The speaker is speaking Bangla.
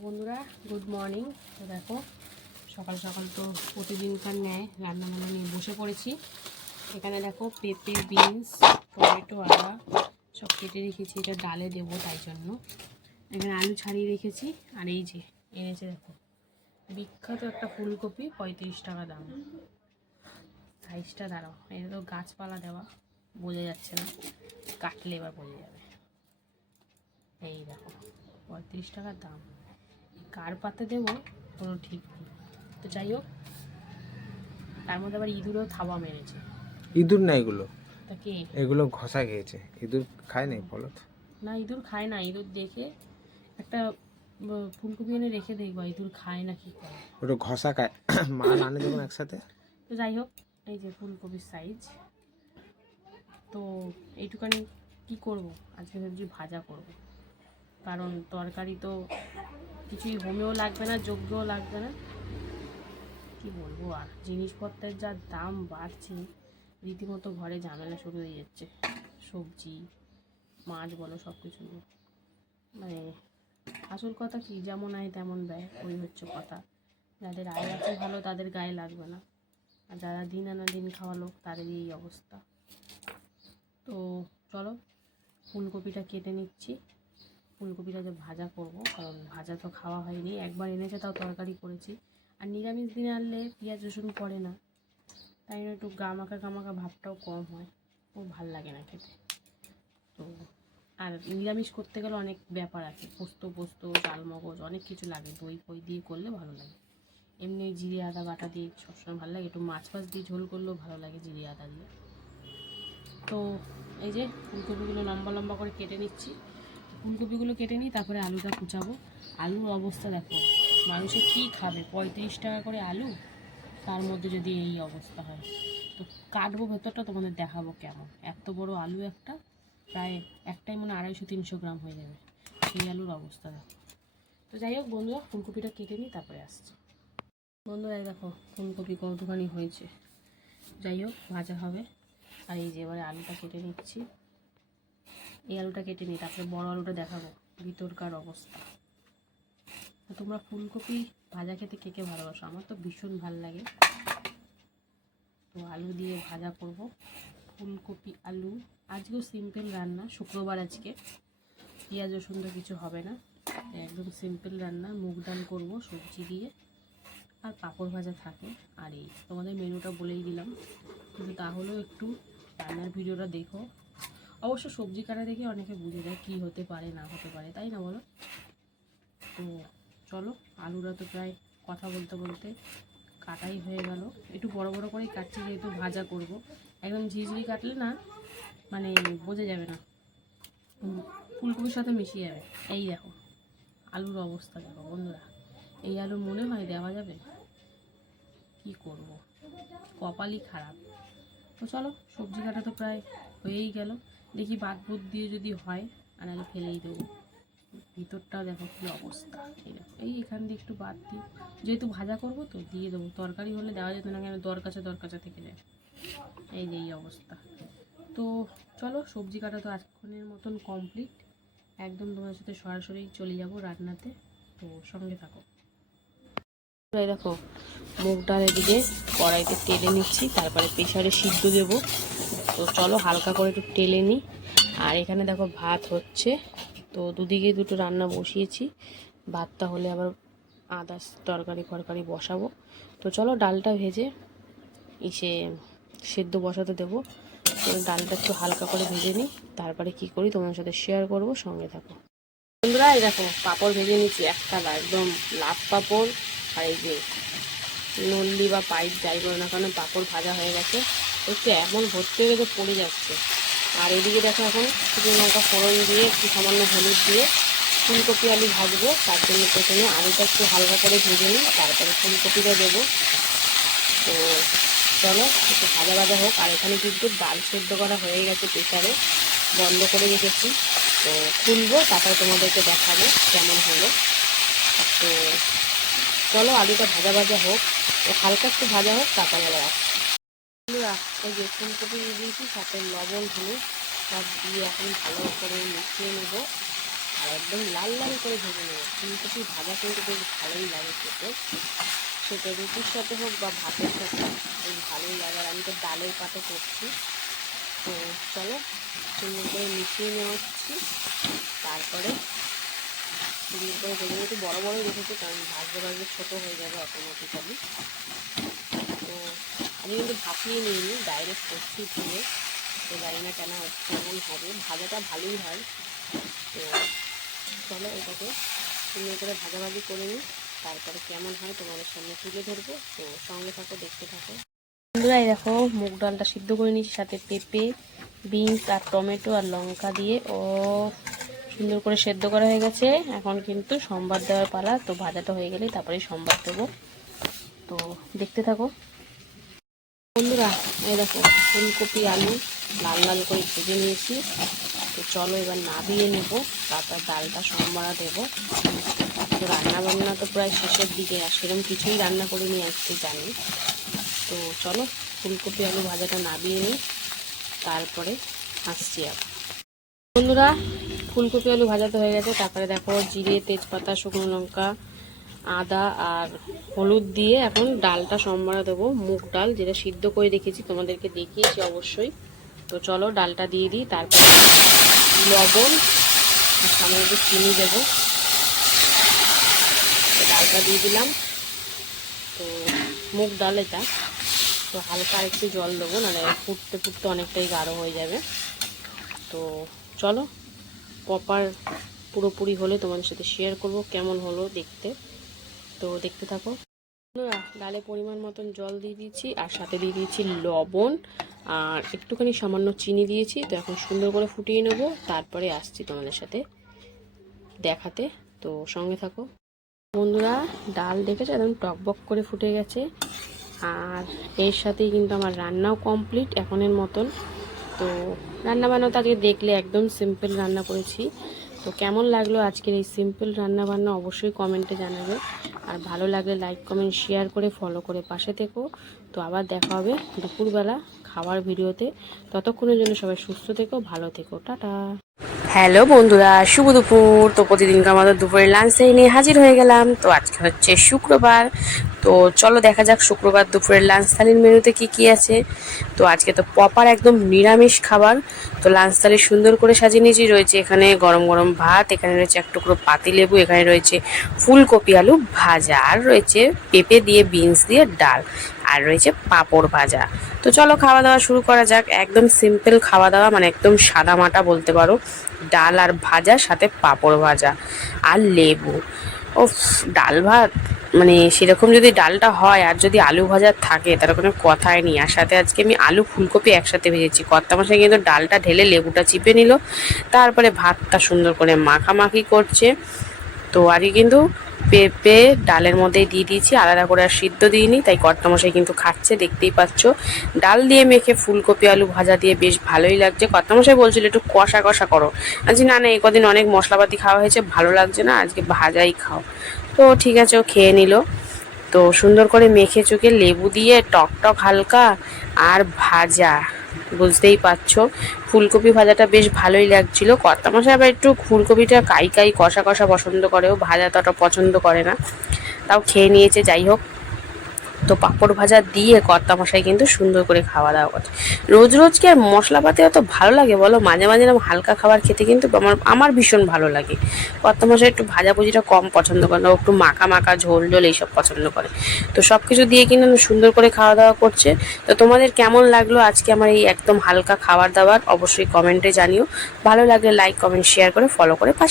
বন্ধুরা গুড মর্নিং। তো দেখো সকাল সকাল তো প্রতিদিনকার ন্যায় রান্নাবান্না নিয়ে বসে পড়েছি। এখানে দেখো পেঁপে, বিনস, টমেটো, আদা সব কেটে রেখেছি, এটা ডালে দেবো তাই জন্য। এখানে আলু ছাড়িয়ে রেখেছি। আর এই যে এনেছে দেখো বিখ্যাত একটা ফুলকপি, 35 টাকা দাম। সাইজটা দাঁড়াও, এটা তো গাছপালা দেওয়া, বোঝা যাচ্ছে না, কাটলে এবার বোঝা যাবে। এই দেখো 35 টাকার দাম, কার পাতে দেবো কোনো ঠিক নেই। তো যাই হোক, তার মধ্যে আবার ইঁদুরেও থাবা মেরেছে। ইঁদুর না এগুলো, তা কে? এগুলো ঘষা খেয়েছে। ইঁদুর খায় না ফলত? না, ইঁদুর খায় না। ইঁদুর দেখে একটা ফুলকপি এনে রেখে দেখবা, ইঁদুর খায় না কি করে। ওটা ঘষা খায়। মা নানে যখন একসাথে। তো যাই হোক, এই যে ফুলকপির সাইজ। তো এইটুকানি কি করব, আজকে ভাবছি ভাজা করব, কারণ তরকারি তো কিছুই হোমেও লাগবে না, যোগ্যও লাগবে না। কি বলবো, আর জিনিসপত্রের যা দাম বাড়ছে, রীতিমতো ঘরে ঝামেলা শুরু হয়ে যাচ্ছে। সবজি, মাছ বলো, সব কিছু। মানে আসল কথা কি, যেমন আয় তেমন ব্যয়, ওই হচ্ছে কথা। যাদের আয় আছে ভালো, তাদের গায়ে লাগবে না, আর যারা দিন আনা দিন খাওয়া লোক, তাদেরই এই অবস্থা। তো চলো ফুলকপিটা কেটে নিচ্ছি। ফুলকপিটা যে ভাজা করব, কারণ ভাজা তো খাওয়া হয়নি, একবার এনেছে তাও তরকারি করেছি। আর নিরামিষ দিনে আনলে পেঁয়াজ রসুন পড়ে না, তাই জন্য একটু গামাখা গামাখা ভাবটাও কম হয়, ও ভাল লাগে না খেতে। তো আর নিরামিষ করতে গেলে অনেক ব্যাপার আছে, পোস্ত চালমগজ অনেক কিছু লাগে, দই ফই দিয়ে করলে ভালো লাগে। এমনি জিরে আদা বাটা দিয়ে সবসময় ভালো লাগে, একটু মাছ ফাছ দিয়ে ঝোল করলেও ভালো লাগে জিরে আদা দিয়ে। তো এই যে ফুলকপিগুলো লম্বা লম্বা করে কেটে নিচ্ছি। ফুলকপিগুলো কেটে নিই, তারপরে আলুটা কুচাবো। আলুর অবস্থা দেখো, মানুষে কি খাবে, 35 টাকা করে আলু, তার মধ্যে যদি এই অবস্থা হয়। তো কাটবো ভেতরটা, তোমাদের দেখাবো কেমন। এত বড় আলু একটা, প্রায় একটাই মনে 250-300 গ্রাম হয়ে যাবে, সেই আলুর অবস্থা দেখো। তো যাই হোক বন্ধুরা, ফুলকপিটা কেটে নিই, তারপরে আসছি। বন্ধুরা দেখো ফুলকপি কতখানি হয়েছে, যাই হোক ভাজা হবে। আর এই যে এবারে আলুটা কেটে নিচ্ছি, এই আলুটা কেটে নিই, তারপরে বড় আলুটা দেখাবো ভিতরকার অবস্থা। তোমরা ফুলকপি ভাজা খেতে কে কে ভালোবাসো? আমার তো ভীষণ ভালো লাগে। তো আলু দিয়ে ভাজা করব, ফুলকপি আলু। আজকেও সিম্পল রান্না, শুক্রবার আজকে, পেঁয়াজ রসুন তো কিছু হবে না, একদম সিম্পল রান্না। মুগ ডাল করবো সবজি দিয়ে, আর পাঁপড় ভাজা থাকে। আর এই তোমাদের মেনুটা বলেই দিলাম, কিন্তু তাহলেও একটু রান্নার ভিডিওটা দেখো। অবশ্য সবজি কাটা দেখে অনেকে বুঝে যায় কী হতে পারে না হতে পারে, তাই না বলো? তো চলো, আলুটা তো প্রায় কথা বলতে বলতে কাটাই হয়ে গেল। একটু বড় বড় করেই কাটছি, যেহেতু ভাজা করব। একদম ঝিঝিরি কাটলে না, মানে বোঝা যাবে না, ফুলকপির সাথে মিশিয়ে যাবে। এই দেখো আলুর অবস্থা দেখো বন্ধুরা, এই আলু মনে হয় দেওয়া যাবে? কি করব, কপালই খারাপ। তো চলো, সবজি কাটা তো প্রায় হয়েই গেল, দেখি বাদ বুদ দিয়ে যদি হয়, আর নাহলে ফেলেই দেবো। ভিতরটা দেখো কী অবস্থা, এই দেখো, এই এখান দিয়ে একটু বাদ দিই, যেহেতু ভাজা করব তো দিয়ে দেবো। তরকারি হলে দেওয়া যেত না, কেন দরকাচা থেকে যায়। এই যে এই অবস্থা। তো চলো, সবজি কাটা তো আজক্ষণের মতন কমপ্লিট, একদম তোমার সাথে সরাসরি চলে যাব রান্নাতে, তো সঙ্গে থাকো। এই দেখো মুগ ডাল এদিকে কড়াইতে টেলে নিচ্ছি, তারপরে প্রেসারে সিদ্ধ দেবো। তো চলো হালকা করে একটু টেলে নিই। আর এখানে দেখো ভাত হচ্ছে, তো দুদিকে দুটো রান্না বসিয়েছি, ভাতটা হলে আবার আদার্স তরকারি ফরকারি বসাবো। তো চলো ডালটা ভেজে সেদ্ধ বসাতে দেবো। তো ডালটা একটু হালকা করে ভেজে নিই, তারপরে কি করি তোমার সাথে শেয়ার করব, সঙ্গে থাকো। বন্ধুরা এই দেখো পাঁপড় ভেজে নিচ্ছি, একটা একদম লাভ পাঁপড়। আর এই যে নল্লি বা পাইপ যাই বলো না কেন, পাঁপড় ভাজা হয়ে গেছে, একটু এমন ভর্তি হয়ে গেছে পড়ে যাচ্ছে। আর এদিকে দেখো এখন শুকনো লঙ্কা ফোড়ন দিয়ে একটু সামান্য হলুদ দিয়ে ফুলকপি আলু ভাজবো। তার জন্য প্রথমে আলুটা একটু হালকা করে ভেজে নিই, তারপরে ফুলকপিটা দেবো। তো চলো একটু ভাজা ভাজা হোক। আর এখানে কিন্তু ডাল সেদ্ধ করা হয়ে গেছে, প্রেসারে বন্ধ করে রেখেছি। তো খুলবো, তারপরে তোমাদেরকে দেখাবো কেমন হলো। তো চলো আলুটা ভাজা ভাজা হোক, হালকা একটু ভাজা হোক, তারপরে আবার আসছি। এই যে ফুলকপি দিয়ে দিয়েছি, সাথে লবণ হলুদ সব দিয়ে এখন ভালো করে মিশিয়ে নেবো। আর একদম লাল লাল করে ভেজে নেবো। ফুলকপি ভাজা কিন্তু বেশ ভালোই লাগে খেতে, সেটা রুটির সাথে হোক বা ভাতের সাথে বেশ ভালোই লাগে। আর আমি তো ডালের পাতে করছি। তো চলো সুন্দর করে মিশিয়ে নেওয়াচ্ছি, তারপরে সুন্দর করে ভেজে একটু বড়ো বড়ো রেখেছি, কারণ ভাজতে ভাজতে ছোটো হয়ে যাবে অটোমেটিক্যালি। তো আমি কিন্তু ভাপিয়ে নিইনি, ডাইরেক্ট করছি দিয়ে। তো জানি না কেমন হবে, ভাজাটা ভালোই হয়। তো চলো এটাকে সুন্দর করে ভাজাভাজি করে নিই, তারপরে কেমন হয় তোমাদের সামনে তুলে ধরবো। তো সঙ্গে থাকো, দেখতে থাকো বন্ধুরা। এই দেখো মুগ ডালটা সিদ্ধ করে নিয়েছি, সাথে পেঁপে, বিনস আর টমেটো আর লঙ্কা দিয়ে সুন্দর করে সেদ্ধ করা হয়ে গেছে। এখন কিন্তু সম্বাদ দেওয়ার পালা। তো ভাজাটা হয়ে গেলেই তারপরে সম্বাদ দেবো। তো দেখতে থাকো বন্ধুরা। এই দেখো ফুলকপি আলু লাল লাল করে ভেজে নিয়েছি। তো চলো এবার নাবিয়ে নেবো, তারপর ডালটা সম্বারা দেবো। তো রান্না বান্না তো প্রায় শেষের দিকে, আর সেরকম কিছুই রান্না করে নিয়ে আসতে জানি। তো চলো ফুলকপি আলু ভাজাটা নাবিয়ে নিই, তারপরে আসছি আবার বন্ধুরা। ফুলকপি আলু ভাজাতে হয়ে গেছে। তারপরে দেখো জিরে, তেজপাতা, শুকনো লঙ্কা, আদা আর হলুদ দিয়ে এখন ডালটা সম্বারা দেবো। মুগ ডাল যেটা সিদ্ধ করে রেখেছি, তোমাদেরকে দেখিয়েছি অবশ্যই। তো চলো ডালটা দিয়ে দিই, তারপরে লবণ আর সামান্য একটু চিনি দেবো। তো ডালটা দিয়ে দিলাম। তো মুগ ডাল এটা, তো হালকা একটু জল দেবো, নাহলে ফুটতে ফুটতে অনেকটাই গাঢ় হয়ে যাবে। তো চলো প্রপার পুরোপুরি হলে তোমাদের সাথে শেয়ার করব কেমন হলো দেখতে। তো দেখতে থাকো বন্ধুরা। ডালে পরিমাণ মতন জল দিয়ে দিয়েছি, আর সাথে দিয়ে দিয়েছি লবণ আর একটুখানি সামান্য চিনি দিয়েছি। তো এখন সুন্দর করে ফুটিয়ে নেব, তারপরে আসছি তোমাদের সাথে দেখাতে। তো সঙ্গে থাকো বন্ধুরা। ডাল দেখেছো একদম টকবক করে ফুটে গেছে, আর এর সাথেই কিন্তু আমার রান্নাও কমপ্লিট এখনের মতন। তো রান্না বান্না তো আজকে দেখলে একদম সিম্পল রান্না করেছি। তো কেমন লাগলো আজকের এই সিম্পল রান্না বান্না অবশ্যই কমেন্টে জানাবে, আর ভালো লাগলে লাইক কমেন্ট শেয়ার করে ফলো করে পাশে থেকো। তো আবার দেখা হবে দুপুরবেলা খাবার ভিডিওতে। ততক্ষণের জন্য সবাই সুস্থ থেকো, ভালো থেকো, টাটা। হ্যালো বন্ধুরা, শুভ দুপুর। তো প্রতিদিনকার মতো দুপুরের লাঞ্চ নিয়ে হাজির হয়ে গেলাম। তো আজকে হচ্ছে শুক্রবার। তো চলো দেখা যাক শুক্রবার দুপুরের লাঞ্চ থালির মেনুতে কি কি আছে। তো আজকে তো প্রপার একদম নিরামিষ খাবার। তো লাঞ্চ থালি সুন্দর করে সাজিয়ে নিয়েছি। রয়েছে এখানে গরম গরম ভাত, এখানে রয়েছে এক টুকরো পাতিলেবু, এখানে রয়েছে ফুলকপি আলু ভাজা, আর রয়েছে পেঁপে দিয়ে বিনস দিয়ে ডাল, আর রয়েছে পাঁপড় ভাজা। তো চলো খাওয়া দাওয়া শুরু করা যাক। একদম সিম্পল খাওয়া দাওয়া, মানে একদম সাদা মাটা বলতে পারো। ডাল আর ভাজা, সাথে পাঁপড় ভাজা আর লেবু। ও ডাল ভাত, মানে সেরকম যদি ডালটা হয় আর যদি আলু ভাজা থাকে তার কোনো কথাই নেই। আর সাথে আজকে আমি আলু ফুলকপি একসাথে ভেজেছি। কর্তামশাই কিন্তু ডালটা ঢেলে লেবুটা চিপে নিল, তারপরে ভাতটা সুন্দর করে মাখামাখি করছে। তো আজকে কিন্তু পেঁপে ডালের মধ্যেই দিয়ে দিয়েছি, আলাদা করে আর সিদ্ধ দিইনি, তাই কর্তামশাই কিন্তু খাচ্ছে, দেখতেই পাচ্ছ। ডাল দিয়ে মেখে ফুলকপি আলু ভাজা দিয়ে বেশ ভালোই লাগছে। কর্তামশাই বলছিল একটু কষা কষা করো, আজকে না না এই কদিন অনেক মশলাপাতি খাওয়া হয়েছে, ভালো লাগছে না, আজকে ভাজাই খাও। তো ঠিক আছে, ও খেয়ে নিল। তো সুন্দর করে মেখে চুকে লেবু দিয়ে টক টক হালকা আর ভাজা, বুঝতেই পারছো ফুলকপি ভাজাটা বেশ ভালোই লাগছিল। কর্তামশাই আবার একটু ফুলকপিটা কাই কাই কষা কষা পছন্দ করে, ও ভাজা তটা পছন্দ করে না, তাও খেয়ে নিয়েছে। যাই হোক, তো পাঁপড় ভাজা দিয়ে কর্তামশাই কিন্তু সুন্দর করে খাওয়া দাওয়া করছে। রোজ রোজ কি আর মশলাপাতি অত ভালো লাগে বলো? মাঝে মাঝে এরকম হালকা খাবার খেতে কিন্তু আমার ভীষণ ভালো লাগে। কর্তামশাই একটু ভাজাভুজিটা কম পছন্দ করে না, ও একটু মাখা মাখা ঝোল ঝোল এইসব পছন্দ করে। তো সব কিছু দিয়ে কিন্তু সুন্দর করে খাওয়া দাওয়া করছে। তো তোমাদের কেমন লাগলো আজকে আমার এই একদম হালকা খাবার দাবার অবশ্যই কমেন্টে জানিও। ভালো লাগলে লাইক কমেন্ট শেয়ার করে ফলো করে পাশে